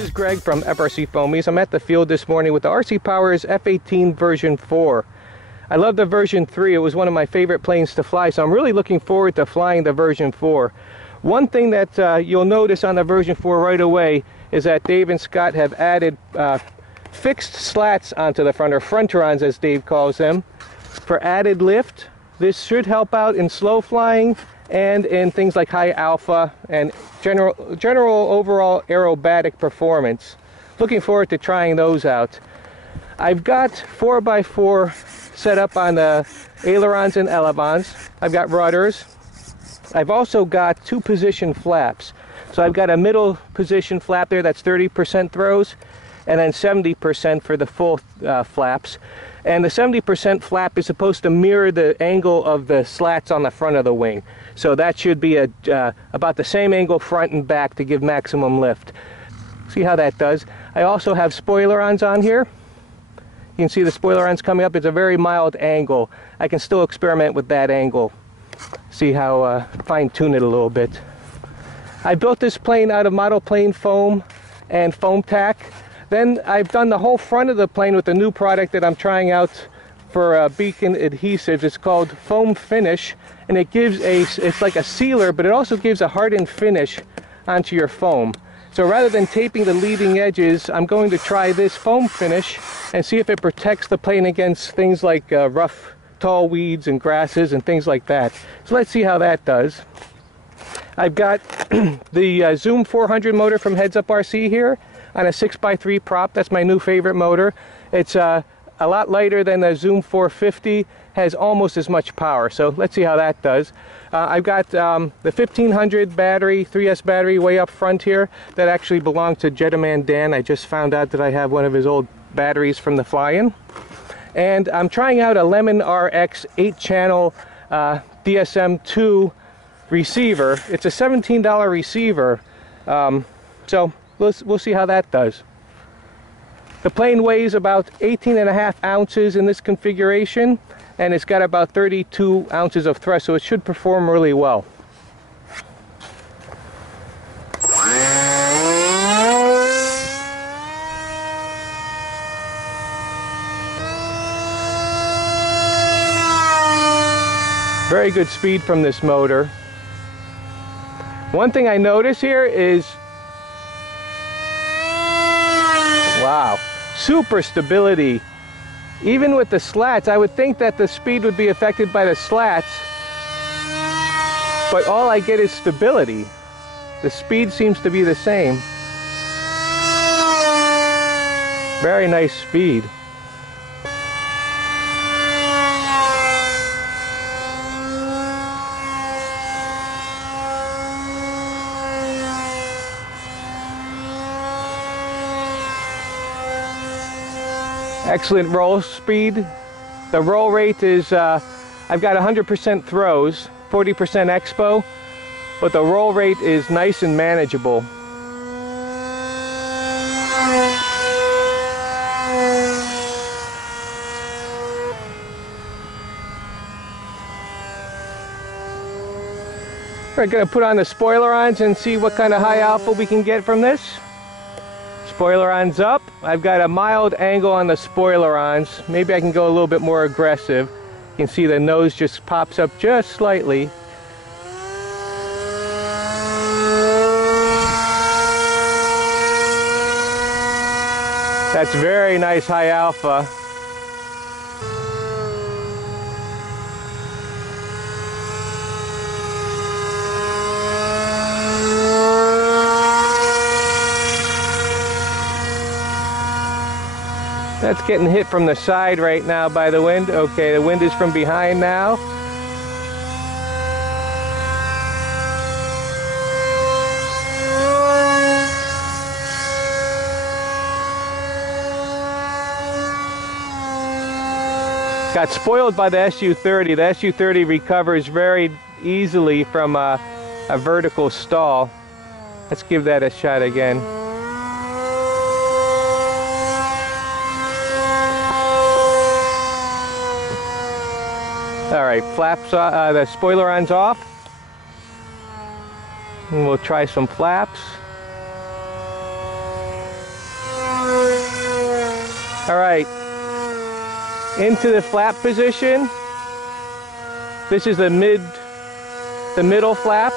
is Greg from FRC Foamies. I'm at the field this morning with the RCPowers F18 version 4. I love the version 3. It was one of my favorite planes to fly, so I'm really looking forward to flying the version 4. One thing that you'll notice on the version 4 right away is that Dave and Scott have added fixed slats onto the front, or fronterons as Dave calls them, for added lift. This should help out in slow flying and in things like high alpha and general overall aerobatic performance. Looking forward to trying those out. I've got 4x4 set up on the ailerons and elevons. I've got rudders. I've also got 2 position flaps. So I've got a middle position flap there that's 30% throws, and then 70% for the full flaps. And the 70% flap is supposed to mirror the angle of the slats on the front of the wing. So that should be about the same angle front and back to give maximum lift. See how that does. I also have spoilerons on here. You can see the spoilerons coming up. It's a very mild angle. I can still experiment with that angle. See how fine-tune it a little bit. I built this plane out of model plane foam and foam tack. Then I've done the whole front of the plane with a new product that I'm trying out for beacon adhesives. It's called Foam Finish, and it gives it's like a sealer, but it also gives a hardened finish onto your foam. So rather than taping the leading edges, I'm going to try this foam finish and see if it protects the plane against things like rough, tall weeds and grasses and things like that. So let's see how that does. I've got the Zoom 400 motor from Heads Up RC here on a 6x3 prop. That's my new favorite motor. It's a lot lighter than the Zoom 450, has almost as much power. So let's see how that does. I've got the 1500 battery, 3S battery way up front here that actually belonged to Jetterman Dan. I just found out that I have one of his old batteries from the fly-in. And I'm trying out a Lemon RX 8-channel DSM-2 receiver. It's a $17 receiver, so we'll see how that does. The plane weighs about 18.5 ounces in this configuration, and it's got about 32 ounces of thrust, so it should perform really well. Very good speed from this motor. One thing I notice here is, wow, super stability. Even with the slats, I would think that the speed would be affected by the slats, but all I get is stability. The speed seems to be the same. Very nice speed. Excellent roll speed. The roll rate is, I've got 100% throws, 40% expo, but the roll rate is nice and manageable. We're going to put on the spoilerons and see what kind of high alpha we can get from this. Spoilerons up. I've got a mild angle on the spoilerons. Maybe I can go a little bit more aggressive. You can see the nose just pops up just slightly. That's very nice high alpha. That's getting hit from the side right now by the wind. Okay, the wind is from behind now. Got spoiled by the SU-30. The SU-30 recovers very easily from a vertical stall. Let's give that a shot again. All right, flaps, the spoilerons off. And we'll try some flaps. All right, into the flap position. This is the middle flaps.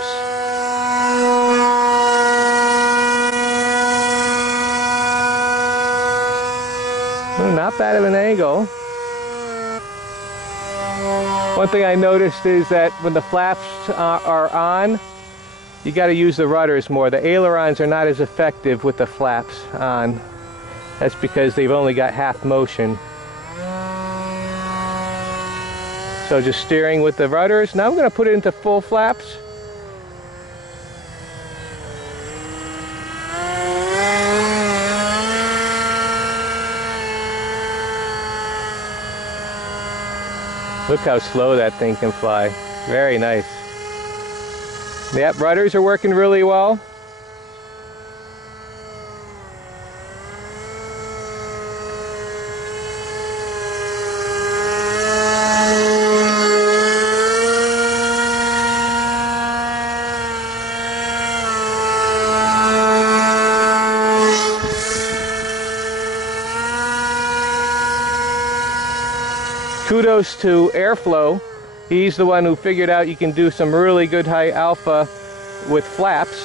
Not bad of an angle. One thing I noticed is that when the flaps are on, you got to use the rudders more. The ailerons are not as effective with the flaps on. That's because they've only got half motion. So just steering with the rudders. Now I'm going to put it into full flaps. Look how slow that thing can fly. Very nice. Yep, rudders are working really well. Kudos to Airflow. He's the one who figured out you can do some really good high alpha with flaps.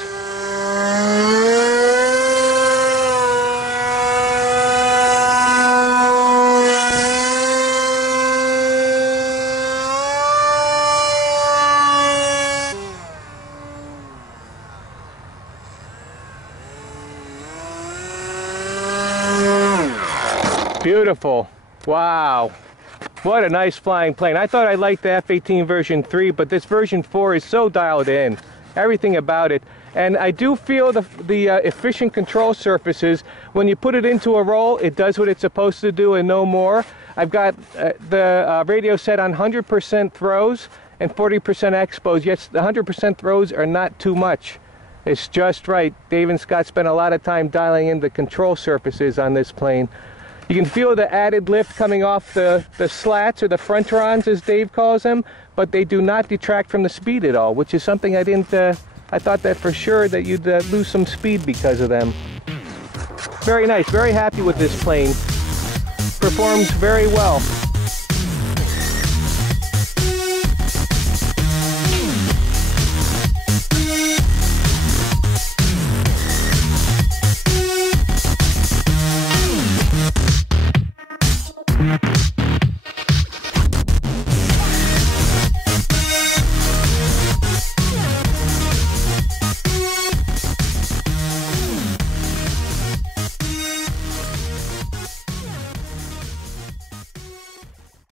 Beautiful. Wow. What a nice flying plane. I thought I liked the F-18 version 3, but this version 4 is so dialed in. Everything about it. And I do feel the efficient control surfaces. When you put it into a roll, it does what it's supposed to do and no more. I've got the radio set on 100% throws and 40% expos. Yet the 100% throws are not too much. It's just right. Dave and Scott spent a lot of time dialing in the control surfaces on this plane. You can feel the added lift coming off the slats, or the frontrons as Dave calls them, but they do not detract from the speed at all, which is something I didn't, I thought that for sure that you'd lose some speed because of them. Very nice, very happy with this plane. Performs very well.